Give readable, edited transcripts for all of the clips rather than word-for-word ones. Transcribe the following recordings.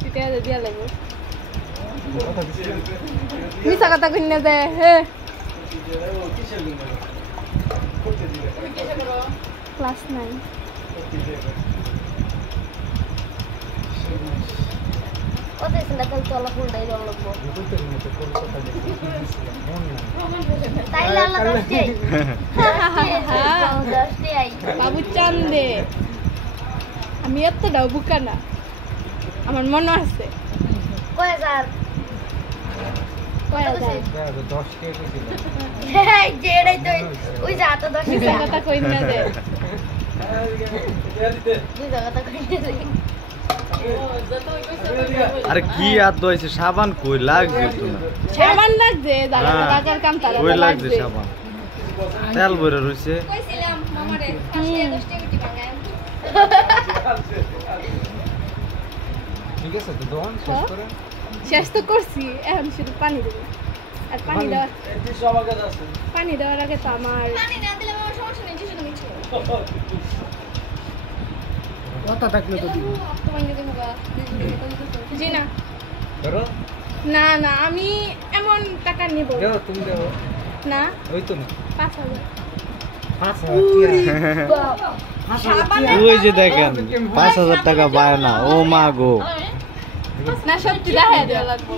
দিয়া লাগবে মিছা কথা কইনা দে হে ক্লাস 9 ওতে সেন্টাল চলা ফুলটাই জল লাগবো তাইলে আল্লাহ দশটি আই বাবু চান্দে আমি এতটাও বুকা না আমার মনে আছে কয় হাজার 10 কে কইছিল এই যে এটাই তো ওই যা তো 10 কে কথা কই না দে দুই জায়গাটা কই দে আরে কি আর দইছে সাবান কই লাগছে তুমি সাবান লাগছে দাদা কাকার কাম তারা কই লাগছে সাবান তেল ভরে রইছে কইছিলাম মামারে 10 টাকা গুটি ভাঙায় ঠিক আছে তো দোকান শেষ করে শেষ তো করছি এখন শুধু পানি দেব আর পানি দেওয়ার এই সবাইকে আছে পানি দেওয়ার আগে তো আমার পানি না দিলে আমার সমস্যা নেই শুধু মিছো কথা থাকলে তো দিই জি না ধরো না না আমি এমন টাকা নিব দাও তুমি দাও না ওই তো না 5000 ওই যে দেখেন 5000 টাকা পায় না ও মা গো না সত্যি দেখা দেওয়া লাগবে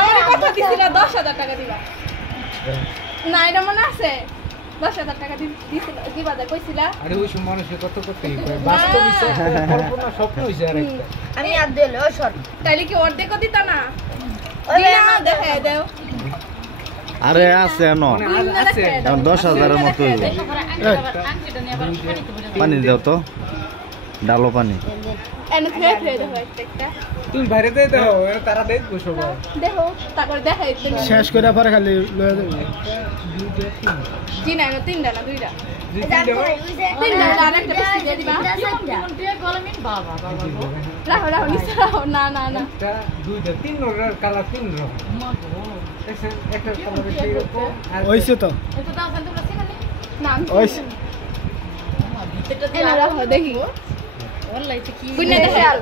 আমার কথা দিছিল 10000 টাকা দিবা না এটা মনে আছে 10000 টাকা দিছিল দিবা দা কইছিলা আরে ওই সব মানুষের কত করতে বাস্তব কল্পনা স্বপ্ন হইছে আরেকটা আমি আর দিলে ও সর তাইলে কি অর্ধেক দিতা না না দেখা দাও আরে আছে না আছে 10000 এর মতো পানি দাও তো ডালো পানি এনে খেয়ে দাও একটা তুমি বাইরে দিয়ে দাও তারা দেখবো সবাই দেখো তারপর দেখাই শেষ করে পরে খালি লয়ে দেব জি না তিনটা না দুইটা তিনটা তিনটা আরেকটা বেশি দিয়ে দিবা রাহো রাহো নিচে রাহো না না না একটা দুইটা তিন রকমের কালার তিন রকম একটা কালার সেই রকম হইছে তো এটা দাও শান্ত করে সেখানে না হইছে এটা রাহো দেখি ওয়াল্লাহি তো কি কুইনা দেখাল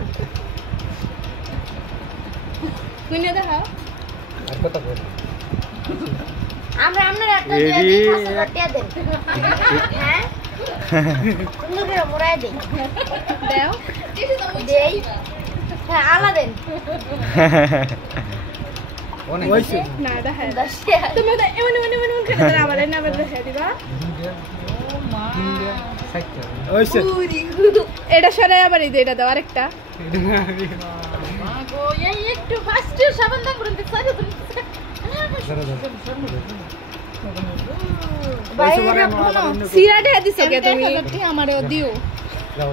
কুইনা দেখাও আর কথা বল আমরা একটা এডি 1000 টাকা দেন হ্যাঁ তুমি করে মোড়াই দেই দাও দেই হ্যাঁ আলা দেন অনেক হইছে না দেখা তুমি তো এমন এমন এমন করে দাও আবার না আবার দেখা দিবা ও মা হইছে এটা সরাই আবার এই এটা দাও আরেকটা গো এই একটু ফাস্ট সাবান দাম করতে সাজো সিরাটে দিছো কে তুমি আমারে দিও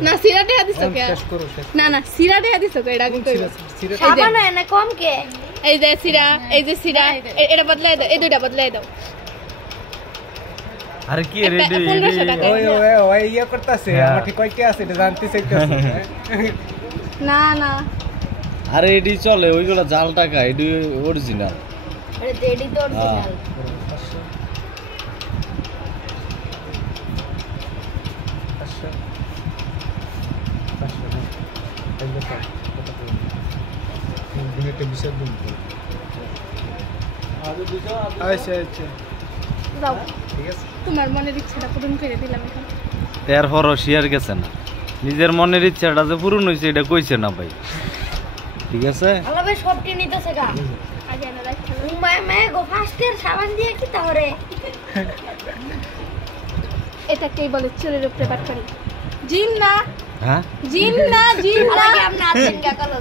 না সিরাটে দিছো কে না না সিরাটে দিছো কে এটা কিন্তু সাবান এনে কম কে এই যে সিরা এটা বদলাই দাও এই দুইটা বদলাই দাও আরে কি রেডি ওই ওই ওই ইয়া করতেছে আমার ঠিক কই কে আছে এটা জানতে চাইতেছে না না আরে এডি চলে ওইগুলা জাল টাকা এডি অরিজিনাল আরে দেডি তো অরিজিনাল তোমার মনের ইচ্ছাটা পূরণ করে দিলাম এখন এরপরও শেয়ার গেছে না নিজের মনের ইচ্ছাটা যে পূরণ হয়েছে এটা কইছে না ভাই ঠিক আছে আল্লাহ ভাই সবটি নিতেছে গা আগে না রাখছো মা গো ফাস্টের সাবান দিয়ে কি তাহরে এটা কে বলে চুলের উপরে বাট করি জিন না হ্যাঁ জিন না আপনি আছেন কে কল